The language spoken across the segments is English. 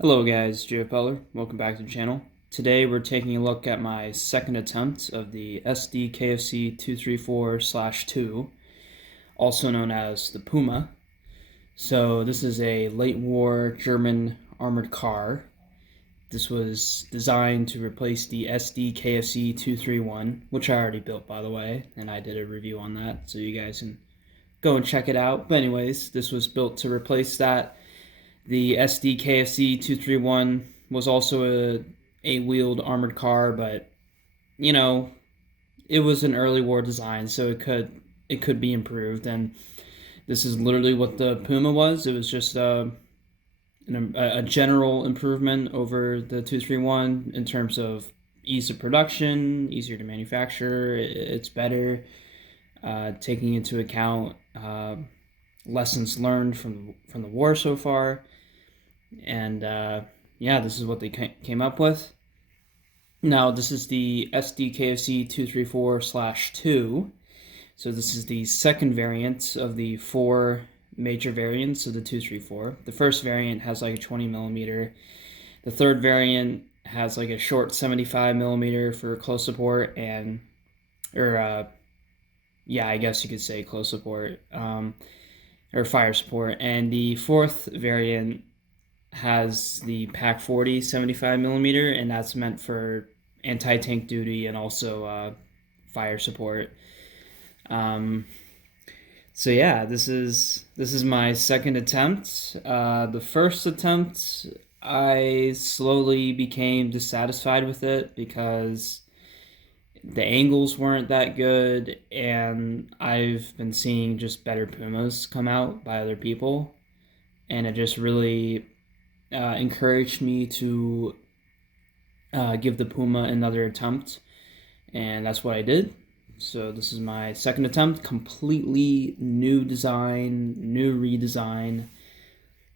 Hello guys, JFLer. Welcome back to the channel. Today we're taking a look at my second attempt of the Sd.Kfz 234/2, also known as the Puma. So this is a late war German armored car. This was designed to replace the Sd.Kfz 231, which I already built by the way, and I did a review on that, so you guys can go and check it out. But anyways, this was built to replace that. The Sd.Kfz 231 was also a eight-wheeled armored car, but you know, it was an early war design, so it could be improved. And this is literally what the Puma was. It was just a general improvement over the 231 in terms of ease of production, easier to manufacture. It's better, taking into account lessons learned from the war so far. And yeah, this is what they came up with. Now, this is the Sd.Kfz 234/2. So this is the second variant of the four major variants of the 234. The first variant has like a 20 millimeter. The third variant has like a short 75 millimeter for close support yeah, I guess you could say close support, or fire support. And the fourth variant has the Pack 40 75 millimeter, and that's meant for anti-tank duty and also fire support. So yeah, this is my second attempt. The first attempt, I slowly became dissatisfied with it because the angles weren't that good, and I've been seeing just better Pumas come out by other people, and it just really encouraged me to give the Puma another attempt, and that's what I did. So this is my second attempt, completely new design, new redesign.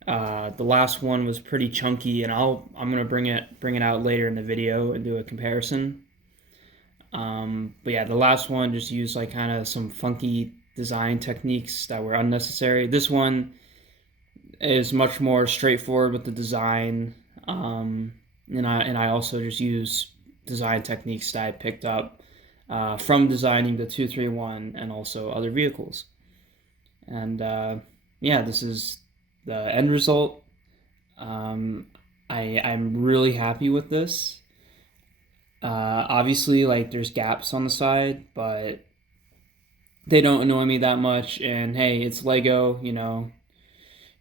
The last one was pretty chunky, and I'm gonna bring it out later in the video and do a comparison. But yeah, the last one just used like kind of some funky design techniques that were unnecessary. This one is much more straightforward with the design, and I also just use design techniques that I picked up from designing the 231 and also other vehicles. And yeah, this is the end result. I'm really happy with this. Obviously, like there's gaps on the side, but they don't annoy me that much. And hey, it's Lego,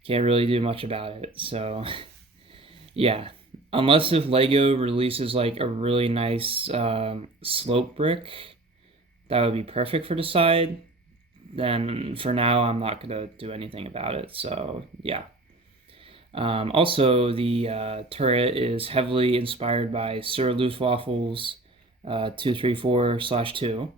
can't really do much about it. So yeah, unless if Lego releases like a really nice slope brick that would be perfect for the side, then for now I'm not gonna do anything about it. So yeah. Also, the turret is heavily inspired by Sir Luftwaffe's 234/2.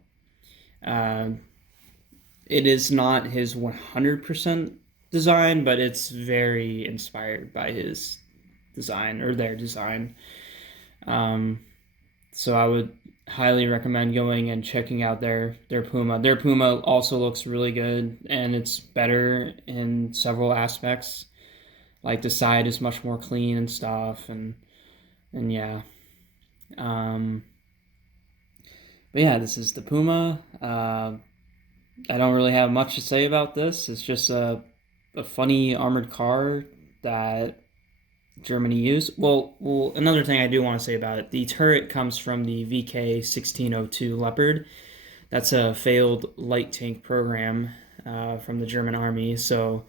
It is not his 100% design, but it's very inspired by his design, or their design. So I would highly recommend going and checking out their Puma. Their Puma also looks really good, and it's better in several aspects. Like the side is much more clean and stuff, and yeah. But yeah, this is the Puma. I don't really have much to say about this. It's just a funny armored car that Germany used. Well, another thing I do want to say about it, the turret comes from the VK1602 Leopard. That's a failed light tank program from the German army. So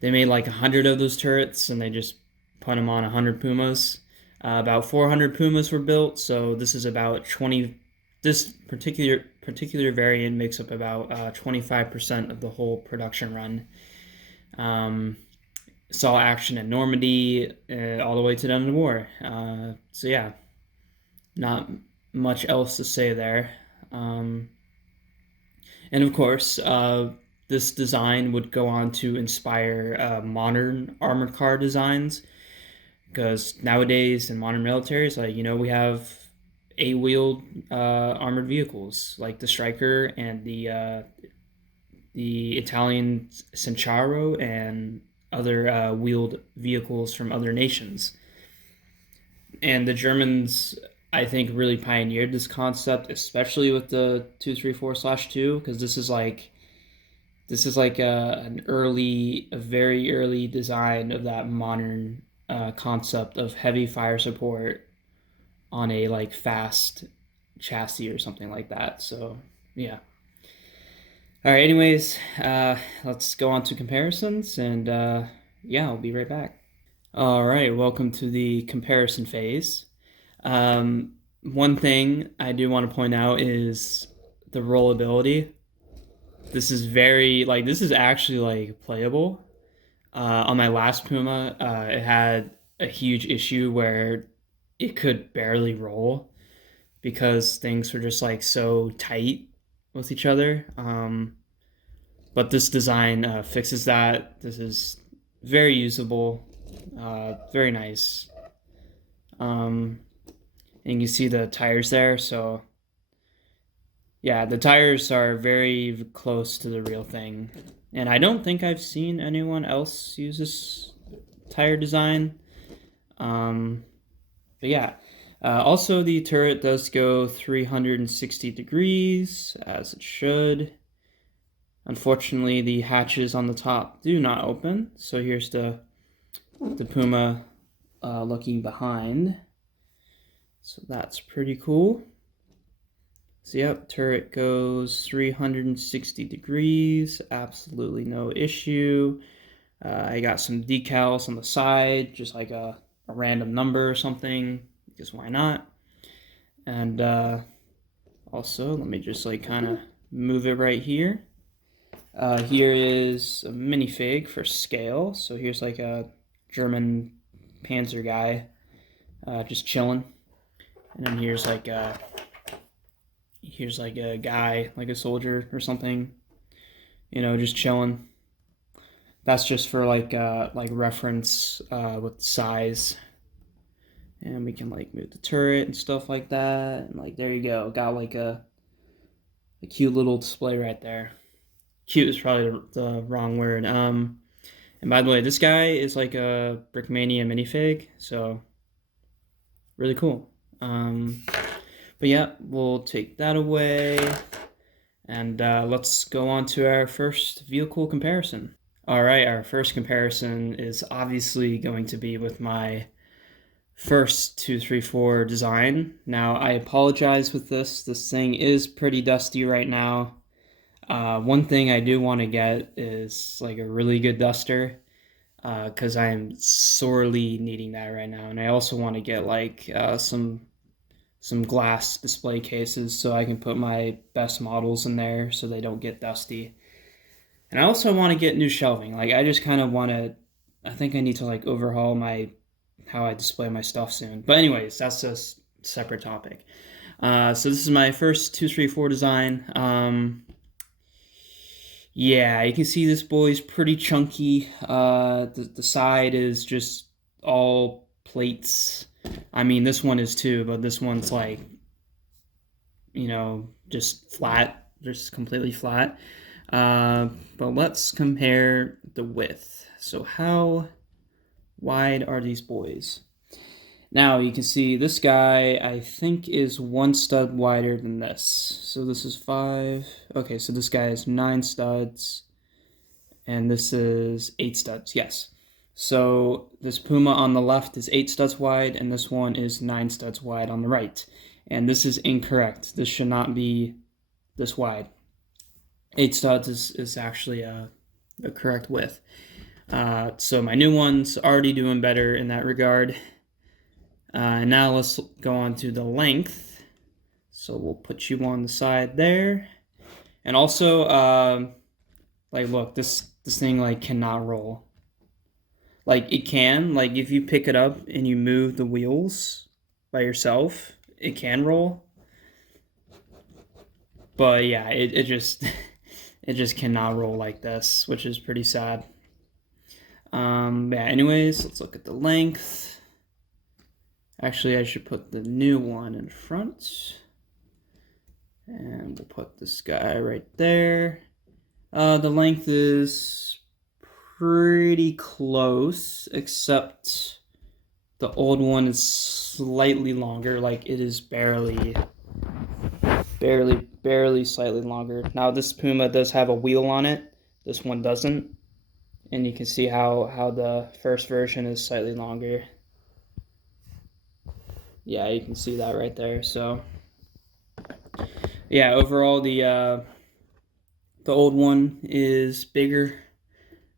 they made like 100 of those turrets, and they just put them on 100 Pumas. About 400 Pumas were built, so this is about 20. This particular variant makes up about 25% of the whole production run. Saw action at Normandy all the way to the end of the war. So yeah, not much else to say there. And of course, this design would go on to inspire modern armored car designs, because nowadays in modern militaries, like we have eight-wheeled armored vehicles like the Striker and the Italian Centauro and other wheeled vehicles from other nations. And the Germans, I think, really pioneered this concept, especially with the 234/2, because this is like a very early design of that modern concept of heavy fire support on a like fast chassis or something like that. So yeah. All right. Anyways, let's go on to comparisons, and yeah, I'll be right back. All right. Welcome to the comparison phase. One thing I do want to point out is the rollability. This is actually like playable. On my last Puma, it had a huge issue where it could barely roll because things were just like so tight with each other. But this design fixes that. This is very usable, very nice. And you can see the tires there. So yeah, the tires are very close to the real thing. And I don't think I've seen anyone else use this tire design. But yeah, also the turret does go 360 degrees, as it should. Unfortunately, the hatches on the top do not open. So here's the Puma looking behind. So that's pretty cool. So yep, turret goes 360 degrees, absolutely no issue. I got some decals on the side, just like a random number or something, because why not? And also, let me just like kind of move it right here. Here is a minifig for scale. So here's like a German Panzer guy just chilling. And then here's like a guy, like a soldier or something, just chilling. That's just for like reference with size. And we can like move the turret and stuff like that. And like there you go. Got like a cute little display right there. Cute is probably the wrong word. And by the way, this guy is like a Brickmania minifig, so really cool. But yeah, we'll take that away, and let's go on to our first vehicle comparison. All right, our first comparison is obviously going to be with my first 234 design. Now, I apologize with this. This thing is pretty dusty right now. One thing I do want to get is like a really good duster, because I am sorely needing that right now. And I also want to get like some glass display cases so I can put my best models in there so they don't get dusty. And I also want to get new shelving. Like I just kind of want to, I think I need to like overhaul how I display my stuff soon. But anyways, that's a separate topic. So this is my first 234 design. Yeah, you can see this boy's pretty chunky. The side is just all plates. I mean, this one is too, but this one's like, just flat, just completely flat. But let's compare the width. So how wide are these boys? Now you can see this guy, I think, is one stud wider than this. So this is 5. Okay, so this guy is 9 studs. And this is 8 studs, yes. So this Puma on the left is 8 studs wide, and this one is 9 studs wide on the right. And this is incorrect. This should not be this wide. 8 studs is actually a correct width. So my new one's already doing better in that regard. And now let's go on to the length. So we'll put you on the side there. And also, like, look, this thing, like, cannot roll. Like, it can. Like, if you pick it up and you move the wheels by yourself, it can roll. But, yeah, it just it just cannot roll like this, which is pretty sad. Yeah, anyways, let's look at the length. Actually, I should put the new one in front. And we'll put this guy right there. The length is pretty close, except the old one is slightly longer. Like it is barely slightly longer. Now this Puma does have a wheel on it. This one doesn't. And you can see how the first version is slightly longer. Yeah, you can see that right there. So yeah, overall the old one is bigger.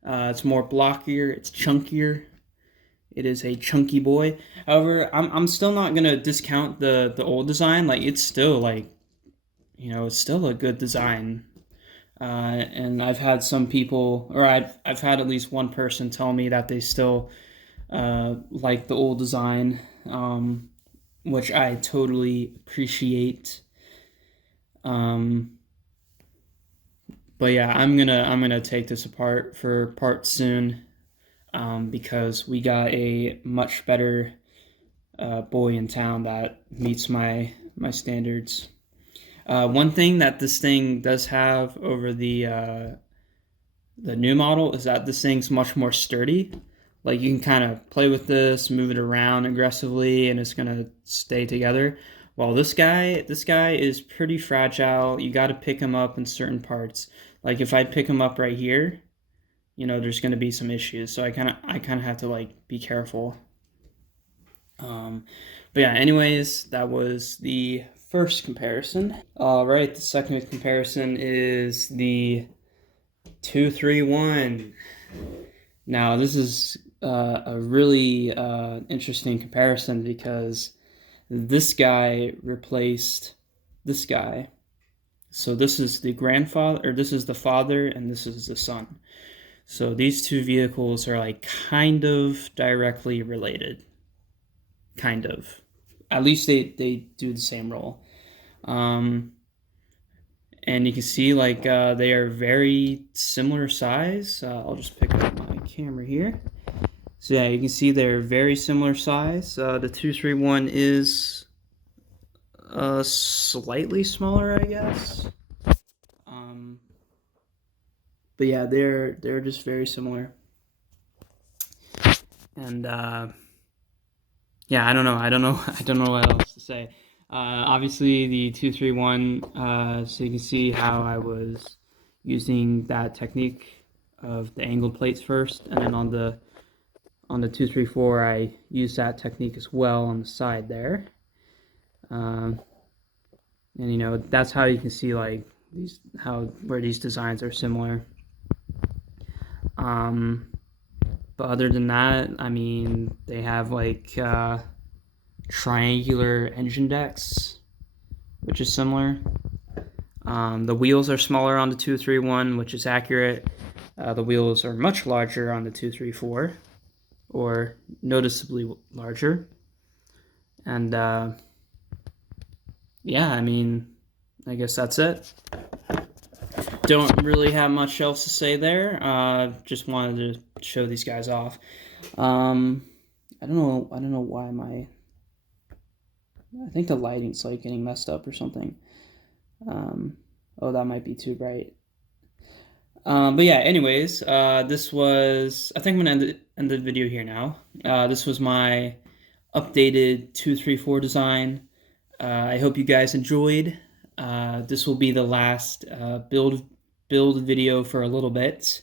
It's more blockier. It's chunkier. It is a chunky boy. However, I'm still not gonna discount the old design. Like it's still like, you know, it's still a good design. And I've had some people, or I've had at least one person tell me that they still like the old design, which I totally appreciate. But yeah, I'm gonna take this apart for parts soon, because we got a much better boy in town that meets my standards. One thing that this thing does have over the new model is that this thing's much more sturdy. Like you can kind of play with this, move it around aggressively, and it's gonna stay together. While this guy is pretty fragile. You got to pick him up in certain parts. Like if I pick him up right here, you know, there's gonna be some issues. So I kind of have to like be careful. But yeah, anyways, that was the first comparison. All right, the second comparison is the 231. Now, this is a really interesting comparison because this guy replaced this guy. So this is the grandfather, or this is the father, and this is the son. So these two vehicles are like kind of directly related. Kind of. At least they do the same role. And you can see like they are very similar size. I'll just pick up my camera here. So yeah, you can see they're very similar size. The 231 is slightly smaller, I guess. But yeah, they're just very similar. And yeah, I don't know what else to say. Obviously, the 231. So you can see how I was using that technique of the angled plates first, and then on the 234, I used that technique as well on the side there. And you know, that's how you can see like where these designs are similar. But other than that, I mean, they have like triangular engine decks, which is similar. The wheels are smaller on the 231, which is accurate. The wheels are much larger on the 234, or noticeably larger. And yeah, I mean, I guess that's it. Don't really have much else to say there. Just wanted to show these guys off. I don't know why I think the lighting's like getting messed up or something. Oh, that might be too bright. But yeah, anyways, this was, I think I'm gonna end the video here now. This was my updated 234 design. I hope you guys enjoyed. This will be the last build video for a little bit.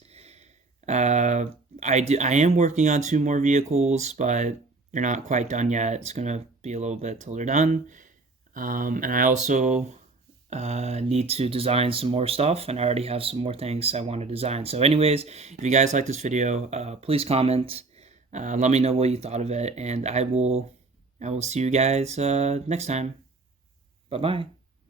I am working on 2 more vehicles, but they're not quite done yet. It's gonna be a little bit till they're done. And I also need to design some more stuff, and I already have some more things I want to design. So anyways, if you guys like this video, please comment. Let me know what you thought of it, and I will see you guys next time. Bye-bye.